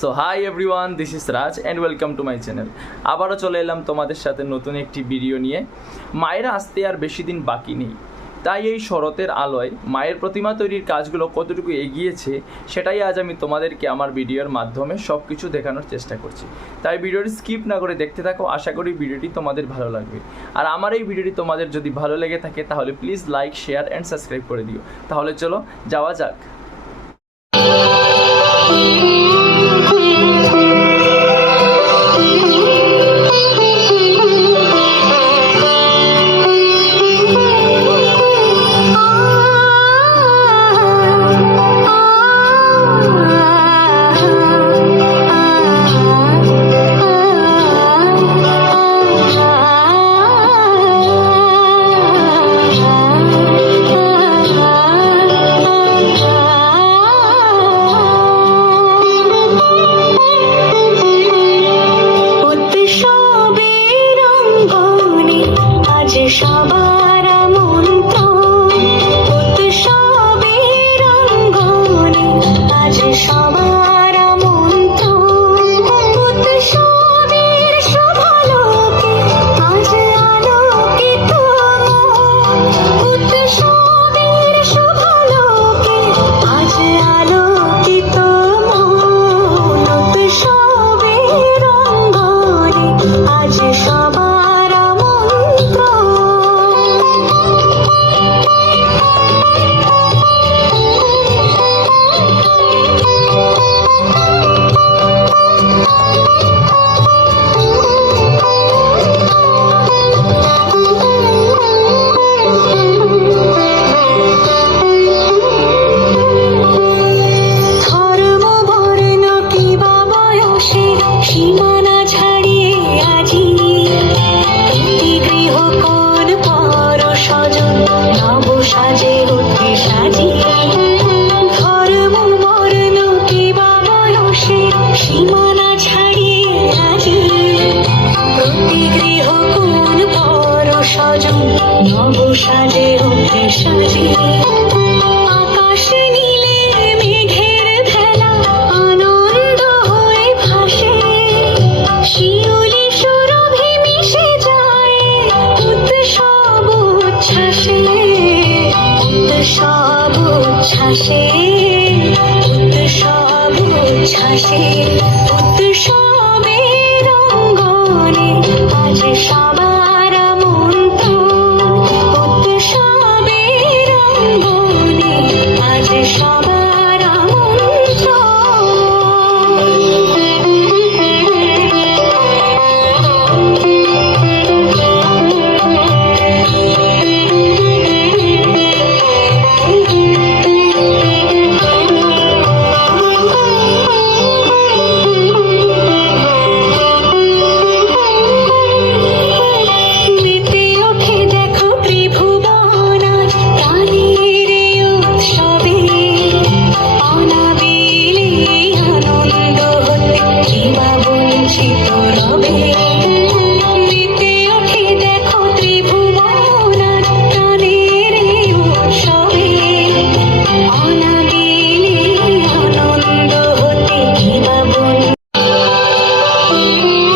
So hi everyone, this is Raj and welcome to my channel. আবারও চলে এলাম তোমাদের সাথে নতুন একটি ভিডিও নিয়ে। মায়ের আসতে আর বেশি দিন বাকি নেই, তাই এই শরতের আলোয় মায়ের প্রতিমা তৈরির কাজগুলো কতটুকু এগিয়েছে সেটাই আজ আমি তোমাদেরকে আমার ভিডিওর মাধ্যমে সব কিছু দেখানোর চেষ্টা করছি। তাই ভিডিওটি স্কিপ না করে দেখতে থাকো, আশা করি ভিডিওটি তোমাদের ভালো লাগবে। আর আমার এই ভিডিওটি তোমাদের যদি ভালো লেগে থাকে তাহলে please like, share and subscribe করে দিও। তাহলে চলো যাওয়া যাক। সবার আমন্ত্রণ উৎসবের অঙ্গনে, আজ সবার আমন্ত্রণ উৎসবের শুভালোকে, আজ আলোকিত উৎসবের শুভালোকে, আজ আলোকিত উৎসবের অঙ্গনে, আজ সবার সীমানা ছাড়িয়ে আজি প্রতি গৃহকোণ পর স্বজন নব সাজে উঠে সাজিয়ে, ধর্ম বর্ণ কিবা বয়সে সীমানা ছাড়িয়ে আজি প্রতি গৃহকোণ পর স্বজন নব সাজে উঠে সাজিয়ে। আকাশে নীলে মেঘের ভেলা আনন্দ হয়ে ভাসে, শিউলি সুরভি মিশে যায় উৎসব উচ্ছ্বাসে, উৎসব উচ্ছ্বাসে, উৎসব উচ্ছ্বাসে, উৎসব